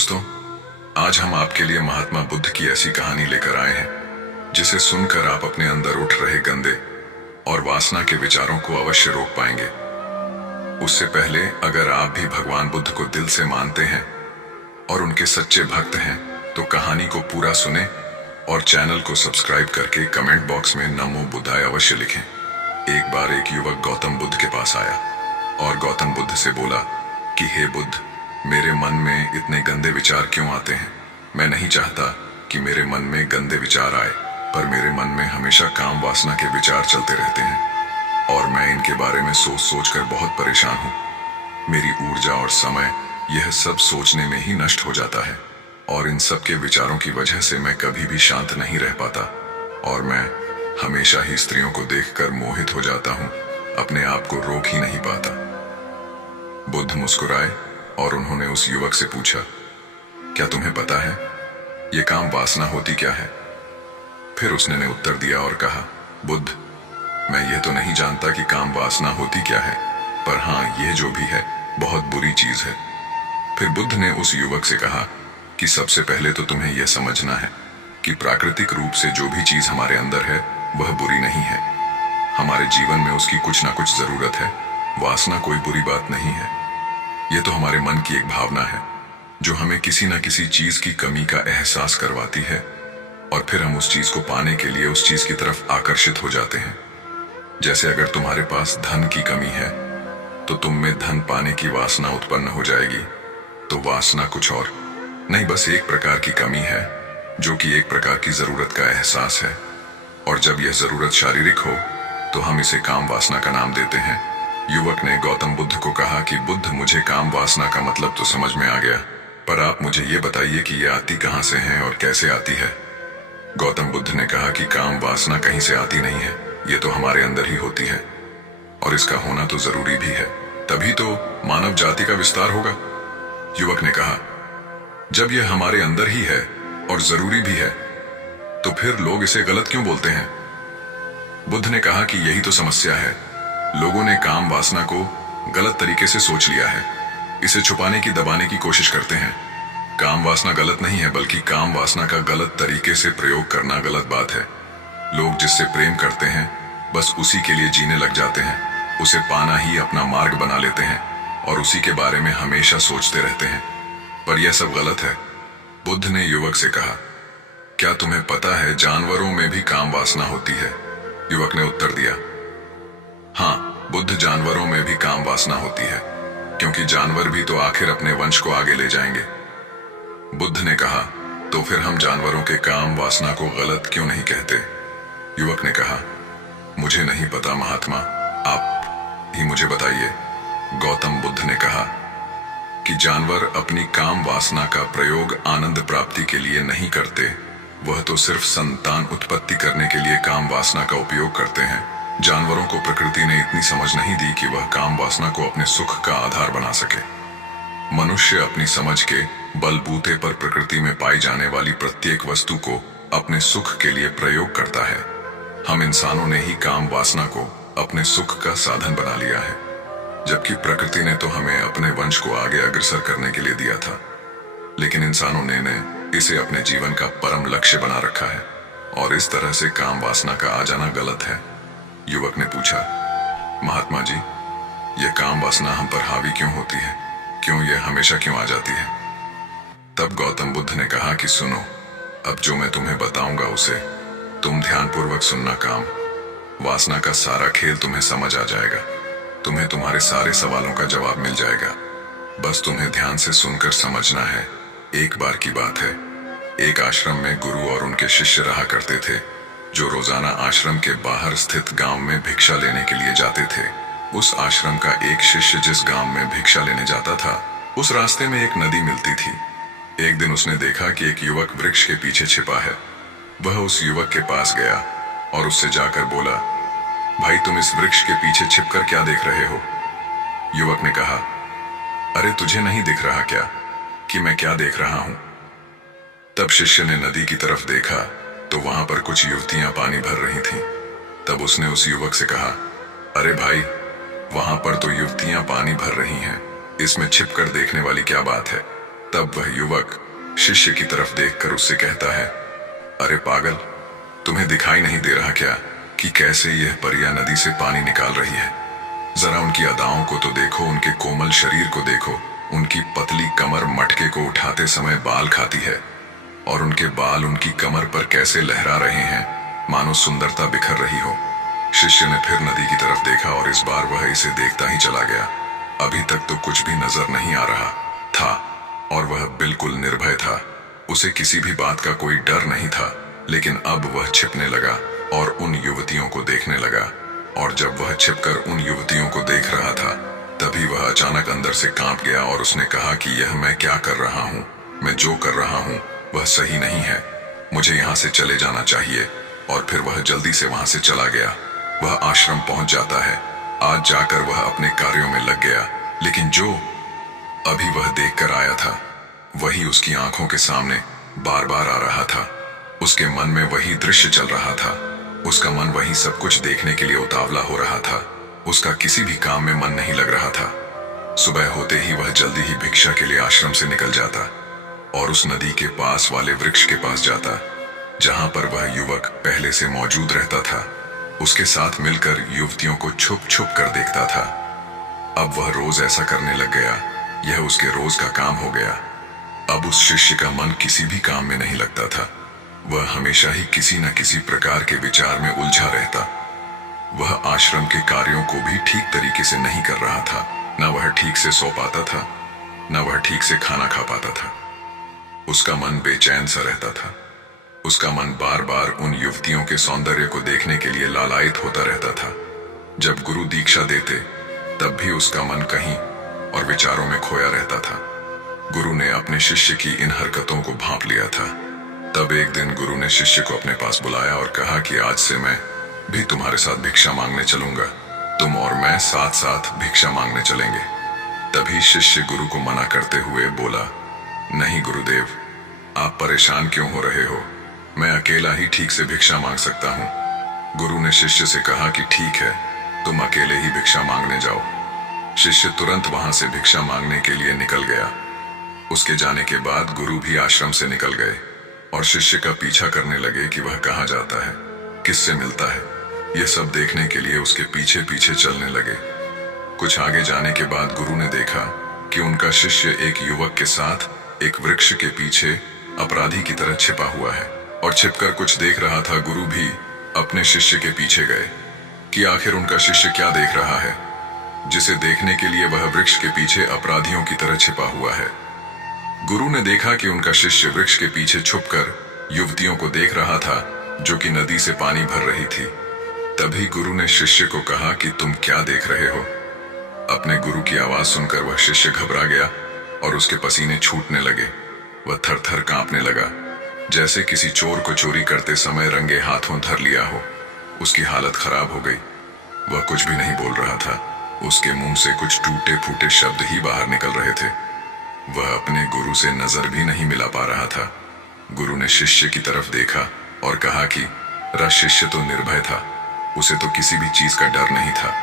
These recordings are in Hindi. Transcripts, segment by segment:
दोस्तों, आज हम आपके लिए महात्मा बुद्ध की ऐसी कहानी लेकर आए हैं जिसे सुनकर आप अपने अंदर उठ रहे गंदे और वासना के विचारों को अवश्य रोक पाएंगे। उससे पहले अगर आप भी भगवान बुद्ध को दिल से मानते हैं और उनके सच्चे भक्त हैं तो कहानी को पूरा सुने और चैनल को सब्सक्राइब करके कमेंट बॉक्स में नमो बुद्धाय अवश्य लिखें। एक बार एक युवक गौतम बुद्ध के पास आया और गौतम बुद्ध से बोला कि हे बुद्ध, मेरे मन में इतने गंदे विचार क्यों आते हैं। मैं नहीं चाहता कि मेरे मन में गंदे विचार आए, पर मेरे मन में हमेशा काम वासना के विचार चलते रहते हैं और मैं इनके बारे में सोच सोच कर बहुत परेशान हूँ। मेरी ऊर्जा और समय यह सब सोचने में ही नष्ट हो जाता है और इन सब के विचारों की वजह से मैं कभी भी शांत नहीं रह पाता और मैं हमेशा ही स्त्रियों को देखकर मोहित हो जाता हूँ, अपने आप को रोक ही नहीं पाता। बुद्ध मुस्कुराए और उन्होंने उस युवक से पूछा, क्या तुम्हें पता है ये काम वासना होती क्या है? फिर उसने उत्तर दिया और कहा, बुद्ध, मैं ये तो नहीं जानता कि काम वासना होती क्या है, पर हाँ, ये जो भी है बहुत बुरी चीज है। फिर बुद्ध ने उस युवक से कहा कि सबसे पहले तो तुम्हें यह समझना है कि प्राकृतिक रूप से जो भी चीज हमारे अंदर है वह बुरी नहीं है। हमारे जीवन में उसकी कुछ ना कुछ जरूरत है। वासना कोई बुरी बात नहीं है। ये तो हमारे मन की एक भावना है जो हमें किसी न किसी चीज की कमी का एहसास करवाती है और फिर हम उस चीज को पाने के लिए उस चीज की तरफ आकर्षित हो जाते हैं। जैसे अगर तुम्हारे पास धन की कमी है तो तुम में धन पाने की वासना उत्पन्न हो जाएगी। तो वासना कुछ और नहीं, बस एक प्रकार की कमी है जो कि एक प्रकार की जरूरत का एहसास है, और जब यह जरूरत शारीरिक हो तो हम इसे काम वासना का नाम देते हैं। युवक ने गौतम बुद्ध को कहा कि बुद्ध, मुझे काम वासना का मतलब तो समझ में आ गया, पर आप मुझे ये बताइए कि यह आती कहाँ से है और कैसे आती है। गौतम बुद्ध ने कहा कि काम वासना कहीं से आती नहीं है, ये तो हमारे अंदर ही होती है और इसका होना तो जरूरी भी है, तभी तो मानव जाति का विस्तार होगा। युवक ने कहा, जब यह हमारे अंदर ही है और जरूरी भी है तो फिर लोग इसे गलत क्यों बोलते हैं? बुद्ध ने कहा कि यही तो समस्या है। लोगों ने काम वासना को गलत तरीके से सोच लिया है। इसे छुपाने की, दबाने की कोशिश करते हैं। काम वासना गलत नहीं है, बल्कि काम वासना का गलत तरीके से प्रयोग करना गलत बात है। लोग जिससे प्रेम करते हैं बस उसी के लिए जीने लग जाते हैं, उसे पाना ही अपना मार्ग बना लेते हैं और उसी के बारे में हमेशा सोचते रहते हैं, पर यह सब गलत है। बुद्ध ने युवक से कहा, क्या तुम्हें पता है जानवरों में भी काम वासना होती है? युवक ने उत्तर दिया, हाँ बुद्ध, जानवरों में भी काम वासना होती है, क्योंकि जानवर भी तो आखिर अपने वंश को आगे ले जाएंगे। बुद्ध ने कहा, तो फिर हम जानवरों के काम वासना को गलत क्यों नहीं कहते? युवक ने कहा, मुझे नहीं पता महात्मा, आप ही मुझे बताइए। गौतम बुद्ध ने कहा कि जानवर अपनी काम वासना का प्रयोग आनंद प्राप्ति के लिए नहीं करते, वह तो सिर्फ संतान उत्पत्ति करने के लिए काम वासना का उपयोग करते हैं। जानवरों को प्रकृति ने इतनी समझ नहीं दी कि वह काम वासना को अपने सुख का आधार बना सके। मनुष्य अपनी समझ के बलबूते पर प्रकृति में पाई जाने वाली प्रत्येक वस्तु को अपने सुख के लिए प्रयोग करता है। हम इंसानों ने ही काम वासना को अपने सुख का साधन बना लिया है, जबकि प्रकृति ने तो हमें अपने वंश को आगे अग्रसर करने के लिए दिया था, लेकिन इंसानों ने इसे अपने जीवन का परम लक्ष्य बना रखा है और इस तरह से काम वासना का आ जाना गलत है। युवक ने पूछा, महात्मा जी, यह काम वासना हम पर हावी क्यों होती है? क्यों यह हमेशा क्यों आ जाती है? तब गौतम बुद्ध ने कहा कि सुनो, अब जो मैं तुम्हें बताऊंगा उसे तुम ध्यानपूर्वक सुनना। काम वासना का सारा खेल तुम्हें समझ आ जाएगा। तुम्हें तुम्हारे सारे सवालों का जवाब मिल जाएगा। बस तुम्हें ध्यान से सुनकर समझना है। एक बार की बात है, एक आश्रम में गुरु और उनके शिष्य रहा करते थे, जो रोजाना आश्रम के बाहर स्थित गांव में भिक्षा लेने के लिए जाते थे। उस आश्रम का एक शिष्य जिस गांव में भिक्षा लेने जाता था, उस रास्ते में एक नदी मिलती थी। एक दिन उसने देखा कि एक युवक वृक्ष के पीछे छिपा है। वह उस युवक के पास गया और उससे जाकर बोला, भाई, तुम इस वृक्ष के पीछे छिपकर क्या देख रहे हो? युवक ने कहा, अरे तुझे नहीं दिख रहा क्या कि मैं क्या देख रहा हूं? तब शिष्य ने नदी की तरफ देखा तो वहां पर कुछ युवतियां पानी भर रही थीं। तब उसने उस युवक से कहा, अरे भाई, वहां पर तो युवतियां पानी भर रही हैं, इसमें छिपकर देखने वाली क्या बात है? तब वह युवक शिष्य की तरफ देखकर उससे कहता है, अरे पागल, तुम्हें दिखाई नहीं दे रहा क्या कि कैसे यह परियां नदी से पानी निकाल रही है? जरा उनकी अदाओं को तो देखो, उनके कोमल शरीर को देखो, उनकी पतली कमर मटके को उठाते समय बाल खाती है और उनके बाल उनकी कमर पर कैसे लहरा रहे हैं, मानो सुंदरता बिखर रही हो। शिष्य ने फिर नदी की तरफ देखा और इस बार वह इसे देखता ही चला गया। अभी तक तो कुछ भी नजर नहीं आ रहा था और वह बिल्कुल निर्भय था। उसे किसी भी बात का कोई डर नहीं था, लेकिन अब वह छिपने लगा और उन युवतियों को देखने लगा। और जब वह छिपकर उन युवतियों को देख रहा था, तभी वह अचानक अंदर से कांप गया और उसने कहा कि यह मैं क्या कर रहा हूँ? मैं जो कर रहा हूँ वह सही नहीं है, मुझे यहाँ से चले जाना चाहिए। और फिर वह जल्दी से वहां से चला गया। वह आश्रम पहुंच जाता है। आज जाकर वह अपने कार्यों में लग गया, लेकिन जो अभी वह देखकर आया था वही उसकी आंखों के सामने बार बार आ रहा था। उसके मन में वही दृश्य चल रहा था। उसका मन वही सब कुछ देखने के लिए उतावला हो रहा था। उसका किसी भी काम में मन नहीं लग रहा था। सुबह होते ही वह जल्दी ही भिक्षा के लिए आश्रम से निकल जाता और उस नदी के पास वाले वृक्ष के पास जाता जहां पर वह युवक पहले से मौजूद रहता था। उसके साथ मिलकर युवतियों को छुप छुप कर देखता था। अब वह रोज ऐसा करने लग गया। यह उसके रोज का काम हो गया। अब उस शिष्य का मन किसी भी काम में नहीं लगता था। वह हमेशा ही किसी न किसी प्रकार के विचार में उलझा रहता। वह आश्रम के कार्यों को भी ठीक तरीके से नहीं कर रहा था। न वह ठीक से सो पाता था, न वह ठीक से खाना खा पाता था। उसका मन बेचैन सा रहता था। उसका मन बार बार उन युवतियों के सौंदर्य को देखने के लिए लालायित होता रहता था। जब गुरु दीक्षा देते तब भी उसका मन कहीं और विचारों में खोया रहता था। गुरु ने अपने शिष्य की इन हरकतों को भांप लिया था। तब एक दिन गुरु ने शिष्य को अपने पास बुलाया और कहा कि आज से मैं भी तुम्हारे साथ भिक्षा मांगने चलूंगा। तुम और मैं साथ साथ भिक्षा मांगने चलेंगे। तभी शिष्य गुरु को मना करते हुए बोला, नहीं गुरुदेव, आप परेशान क्यों हो रहे हो? मैं अकेला ही ठीक से भिक्षा मांग सकता हूँ। गुरु ने शिष्य से कहा कि ठीक है, तुम अकेले ही भिक्षा मांगने जाओ। शिष्य तुरंत वहां से भिक्षा मांगने के लिए निकल गया। उसके जाने के बाद गुरु भी आश्रम से निकल गए और शिष्य का पीछा करने लगे कि वह कहाँ जाता है, किससे मिलता है। यह सब देखने के लिए उसके पीछे पीछे चलने लगे। कुछ आगे जाने के बाद गुरु ने देखा कि उनका शिष्य एक युवक के साथ एक वृक्ष के पीछे अपराधी की तरह छिपा हुआ है और छिपकर कुछ देख रहा था। गुरु भी अपने शिष्य के पीछे गए कि आखिर उनका शिष्य क्या देख रहा है, जिसे देखने के लिए वह वृक्ष के पीछे अपराधियों की तरह छिपा हुआ है। गुरु ने देखा कि उनका शिष्य वृक्ष के पीछे छुपकर युवतियों को देख रहा था जो कि नदी से पानी भर रही थी। तभी गुरु ने शिष्य को कहा कि तुम क्या देख रहे हो? अपने गुरु की आवाज सुनकर वह शिष्य घबरा गया और उसके पसीने छूटने लगे। वह थर थर कांपने लगा, जैसे किसी चोर को चोरी करते समय रंगे हाथों धर लिया हो। उसकी हालत खराब हो गई। वह कुछ भी नहीं बोल रहा था। उसके मुंह से कुछ टूटे फूटे शब्द ही बाहर निकल रहे थे। वह अपने गुरु से नजर भी नहीं मिला पा रहा था। गुरु ने शिष्य की तरफ देखा और कहा कि रा शिष्य तो निर्भय था, उसे तो किसी भी चीज का डर नहीं था,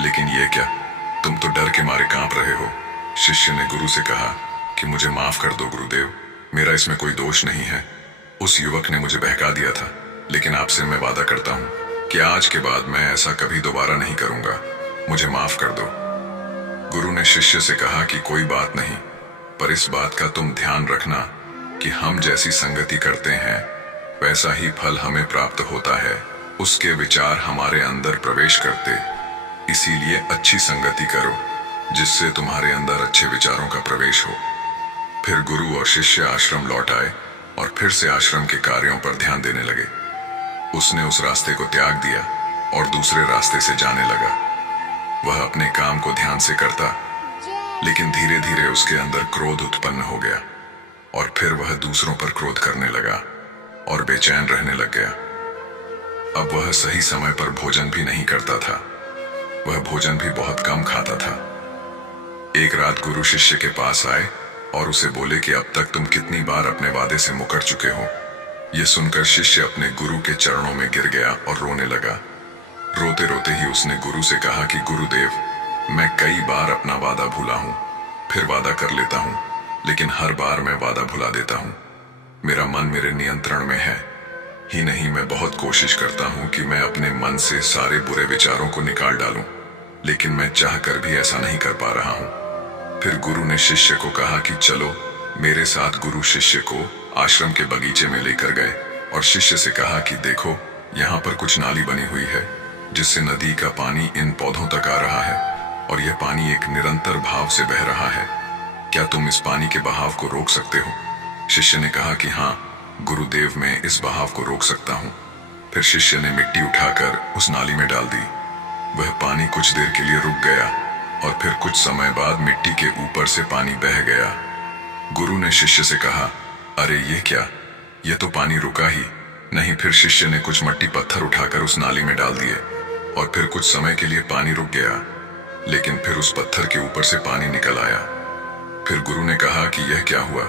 लेकिन ये क्या, तुम तो डर के मारे कांप रहे हो। शिष्य ने गुरु से कहा कि मुझे माफ कर दो गुरुदेव, मेरा इसमें कोई दोष नहीं है। उस युवक ने मुझे बहका दिया था, लेकिन आपसे मैं वादा करता हूँ कि आज के बाद मैं ऐसा कभी दोबारा नहीं करूंगा। मुझे माफ कर दो। गुरु ने शिष्य से कहा कि कोई बात नहीं, पर इस बात का तुम ध्यान रखना कि हम जैसी संगति करते हैं वैसा ही फल हमें प्राप्त होता है। उसके विचार हमारे अंदर प्रवेश करते, इसीलिए अच्छी संगति करो जिससे तुम्हारे अंदर अच्छे विचारों का प्रवेश हो। फिर गुरु और शिष्य आश्रम लौट आए और फिर से आश्रम के कार्यों पर ध्यान देने लगे। उसने उस रास्ते को त्याग दिया और दूसरे रास्ते से जाने लगा। वह अपने काम को ध्यान से करता, लेकिन धीरे धीरे उसके अंदर क्रोध उत्पन्न हो गया और फिर वह दूसरों पर क्रोध करने लगा और बेचैन रहने लग गया। अब वह सही समय पर भोजन भी नहीं करता था। वह भोजन भी बहुत कम खाता था। एक रात गुरु शिष्य के पास आए और उसे बोले कि अब तक तुम कितनी बार अपने वादे से मुकर चुके हो। यह सुनकर शिष्य अपने गुरु के चरणों में गिर गया और रोने लगा। रोते रोते ही उसने गुरु से कहा कि गुरुदेव, मैं कई बार अपना वादा भूला हूं, फिर वादा कर लेता हूं, लेकिन हर बार मैं वादा भुला देता हूँ। मेरा मन मेरे नियंत्रण में है ही नहीं। मैं बहुत कोशिश करता हूँ कि मैं अपने मन से सारे बुरे विचारों को निकाल डालूं, लेकिन मैं चाहकर भी ऐसा नहीं कर पा रहा हूँ। फिर गुरु ने शिष्य को कहा कि चलो मेरे साथ। गुरु शिष्य को आश्रम के बगीचे में लेकर गए और शिष्य से कहा कि देखो, यहाँ पर कुछ नाली बनी हुई है जिससे नदी का पानी इन पौधों तक आ रहा है, और यह पानी एक निरंतर भाव से बह रहा है। क्या तुम इस पानी के बहाव को रोक सकते हो? शिष्य ने कहा कि हाँ गुरुदेव, मैं इस बहाव को रोक सकता हूँ। फिर शिष्य ने मिट्टी उठाकर उस नाली में डाल दी। वह पानी कुछ देर के लिए रुक गया और फिर कुछ समय बाद मिट्टी के ऊपर से पानी बह गया। गुरु ने शिष्य से कहा, अरे ये क्या, ये तो पानी रुका ही नहीं। फिर शिष्य ने कुछ मट्टी पत्थर उठाकर उस नाली में डाल दिए और फिर कुछ समय के लिए पानी रुक गया, लेकिन फिर उस पत्थर के ऊपर से पानी निकल आया। फिर गुरु ने कहा कि यह क्या हुआ,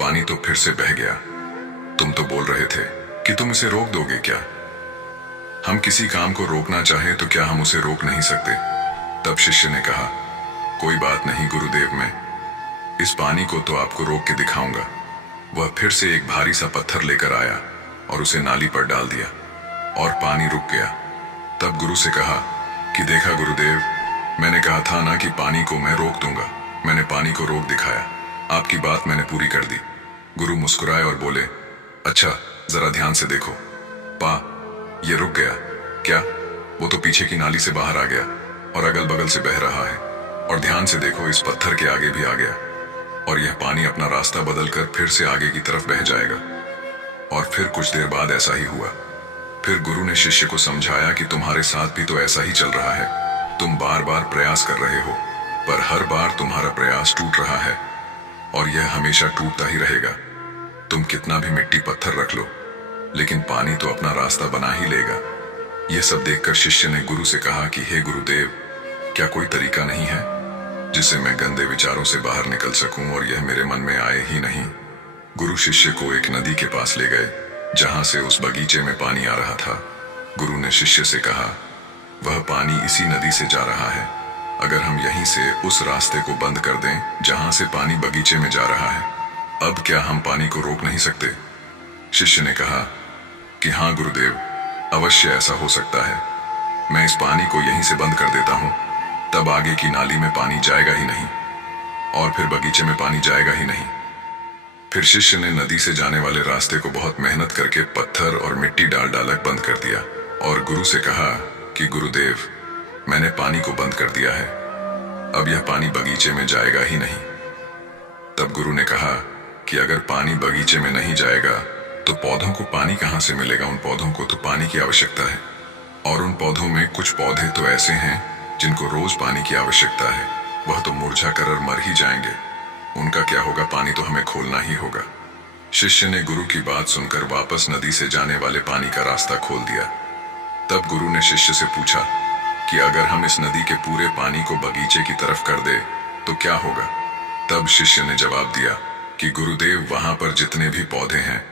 पानी तो फिर से बह गया। तुम तो बोल रहे थे कि तुम इसे रोक दोगे। क्या हम किसी काम को रोकना चाहें तो क्या हम उसे रोक नहीं सकते? तब शिष्य ने कहा, कोई बात नहीं गुरुदेव, मैं इस पानी को तो आपको रोक के दिखाऊंगा। वह फिर से एक भारी सा पत्थर लेकर आया और उसे नाली पर डाल दिया और पानी रुक गया। तब गुरु से कहा कि देखा गुरुदेव, मैंने कहा था ना कि पानी को मैं रोक दूंगा। मैंने पानी को रोक दिखाया, आपकी बात मैंने पूरी कर दी। गुरु मुस्कुराए और बोले, अच्छा जरा ध्यान से देखो, ये रुक गया क्या? वो तो पीछे की नाली से बाहर आ गया और अगल बगल से बह रहा है। और ध्यान से देखो, इस पत्थर के आगे भी आ गया और यह पानी अपना रास्ता बदलकर फिर से आगे की तरफ बह जाएगा। और फिर कुछ देर बाद ऐसा ही हुआ। फिर गुरु ने शिष्य को समझाया कि तुम्हारे साथ भी तो ऐसा ही चल रहा है। तुम बार बार प्रयास कर रहे हो, पर हर बार तुम्हारा प्रयास टूट रहा है और यह हमेशा टूटता ही रहेगा। तुम कितना भी मिट्टी पत्थर रख लो, लेकिन पानी तो अपना रास्ता बना ही लेगा। यह सब देखकर शिष्य ने गुरु से कहा कि हे गुरुदेव, क्या कोई तरीका नहीं है जिससे मैं गंदे विचारों से बाहर निकल सकूं और यह मेरे मन में आए ही नहीं? गुरु शिष्य को एक नदी के पास ले गए जहां से उस बगीचे में पानी आ रहा था। गुरु ने शिष्य से कहा, वह पानी इसी नदी से जा रहा है। अगर हम यहीं से उस रास्ते को बंद कर दें जहां से पानी बगीचे में जा रहा है, अब क्या हम पानी को रोक नहीं सकते? शिष्य ने कहा कि हाँ गुरुदेव, अवश्य ऐसा हो सकता है। मैं इस पानी को यहीं से बंद कर देता हूँ, तब आगे की नाली में पानी जाएगा ही नहीं और फिर बगीचे में पानी जाएगा ही नहीं। फिर शिष्य ने नदी से जाने वाले रास्ते को बहुत मेहनत करके पत्थर और मिट्टी डाल डालकर बंद कर दिया और गुरु से कहा कि गुरुदेव, मैंने पानी को बंद कर दिया है, अब यह पानी बगीचे में जाएगा ही नहीं। तब गुरु ने कहा कि अगर पानी बगीचे में नहीं जाएगा तो पौधों को पानी कहाँ से मिलेगा? उन पौधों को तो पानी की आवश्यकता है, और उन पौधों में कुछ पौधे तो ऐसे हैं जिनको रोज पानी की आवश्यकता है। वह तो मुरझा कर और मर ही जाएंगे, उनका क्या होगा? पानी तो हमें खोलना ही होगा। शिष्य ने गुरु की बात सुनकर वापस नदी से जाने वाले पानी का रास्ता खोल दिया। तब गुरु ने शिष्य से पूछा कि अगर हम इस नदी के पूरे पानी को बगीचे की तरफ कर दे तो क्या होगा? तब शिष्य ने जवाब दिया कि गुरुदेव, वहां पर जितने भी पौधे हैं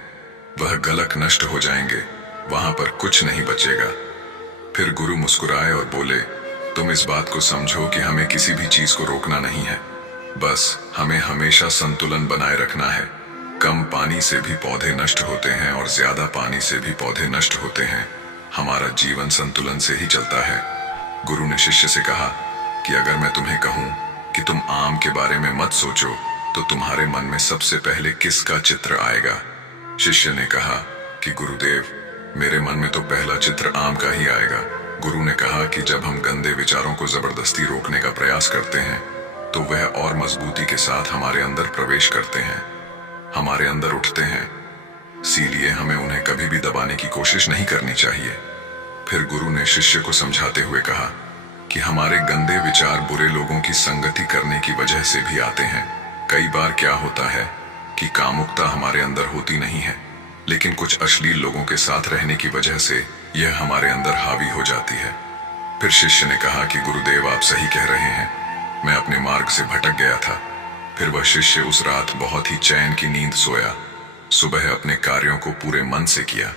वह गलक नष्ट हो जाएंगे, वहां पर कुछ नहीं बचेगा। फिर गुरु मुस्कुराए और बोले, तुम इस बात को समझो कि हमें किसी भी चीज को रोकना नहीं है, बस हमें हमेशा संतुलन बनाए रखना है। कम पानी से भी पौधे नष्ट होते हैं और ज्यादा पानी से भी पौधे नष्ट होते हैं। हमारा जीवन संतुलन से ही चलता है। गुरु ने शिष्य से कहा कि अगर मैं तुम्हें कहूं कि तुम आम के बारे में मत सोचो तो तुम्हारे मन में सबसे पहले किसका चित्र आएगा? शिष्य ने कहा कि गुरुदेव, मेरे मन में तो पहला चित्र आम का ही आएगा। गुरु ने कहा कि जब हम गंदे विचारों को जबरदस्ती रोकने का प्रयास करते हैं तो वह और मजबूती के साथ हमारे अंदर प्रवेश करते हैं, हमारे अंदर उठते हैं। इसीलिए हमें उन्हें कभी भी दबाने की कोशिश नहीं करनी चाहिए। फिर गुरु ने शिष्य को समझाते हुए कहा कि हमारे गंदे विचार बुरे लोगों की संगति करने की वजह से भी आते हैं। कई बार क्या होता है कि कामुकता हमारे अंदर होती नहीं है, लेकिन कुछ अश्लील लोगों के साथ रहने की वजह से यह हमारे अंदर हावी हो जाती है। फिर शिष्य ने कहा कि गुरुदेव, आप सही कह रहे हैं, मैं अपने मार्ग से भटक गया था। फिर वह शिष्य उस रात बहुत ही चैन की नींद सोया। सुबह अपने कार्यों को पूरे मन से किया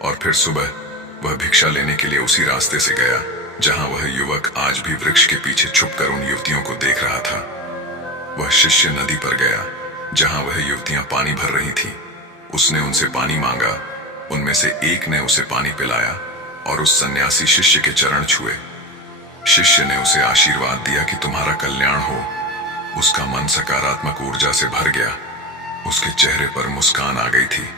और फिर सुबह वह भिक्षा लेने के लिए उसी रास्ते से गया जहां वह युवक आज भी वृक्ष के पीछे छुपकर उन युवतियों को देख रहा था। वह शिष्य नदी पर गया जहां वह युवतियां पानी भर रही थीं। उसने उनसे पानी मांगा। उनमें से एक ने उसे पानी पिलाया और उस सन्यासी शिष्य के चरण छुए। शिष्य ने उसे आशीर्वाद दिया कि तुम्हारा कल्याण हो। उसका मन सकारात्मक ऊर्जा से भर गया। उसके चेहरे पर मुस्कान आ गई थी,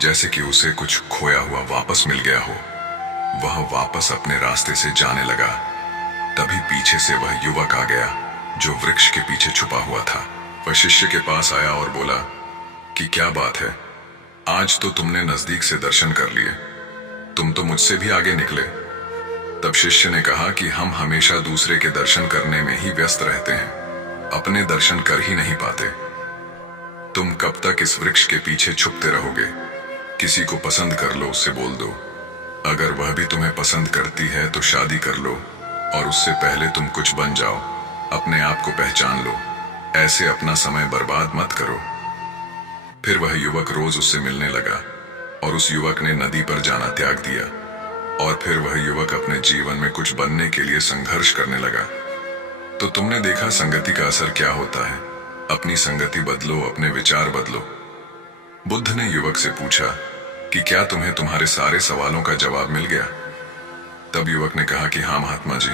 जैसे कि उसे कुछ खोया हुआ वापस मिल गया हो। वह वापस अपने रास्ते से जाने लगा। तभी पीछे से वह युवक आ गया जो वृक्ष के पीछे छुपा हुआ था। वह शिष्य के पास आया और बोला कि क्या बात है, आज तो तुमने नजदीक से दर्शन कर लिए। तुम तो मुझसे भी आगे निकले। तब शिष्य ने कहा कि हम हमेशा दूसरे के दर्शन करने में ही व्यस्त रहते हैं, अपने दर्शन कर ही नहीं पाते। तुम कब तक इस वृक्ष के पीछे छुपते रहोगे? किसी को पसंद कर लो, उससे बोल दो। अगर वह भी तुम्हें पसंद करती है तो शादी कर लो, और उससे पहले तुम कुछ बन जाओ। अपने आप को पहचान लो। ऐसे अपना समय बर्बाद मत करो। फिर वह युवक रोज उससे मिलने लगा और उस युवक ने नदी पर जाना त्याग दिया। और फिर वह युवक अपने जीवन में कुछ बनने के लिए संघर्ष करने लगा। तो तुमने देखा संगति का असर क्या होता है। अपनी संगति बदलो, अपने विचार बदलो। बुद्ध ने युवक से पूछा कि क्या तुम्हें तुम्हारे सारे सवालों का जवाब मिल गया? तब युवक ने कहा कि हाँ महात्मा जी,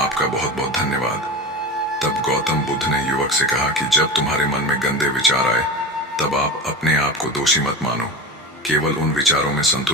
आपका बहुत बहुत धन्यवाद। तब गौतम बुद्ध ने युवक से कहा कि जब तुम्हारे मन में गंदे विचार आए, तब आप अपने आप को दोषी मत मानो। केवल उन विचारों में संतुलन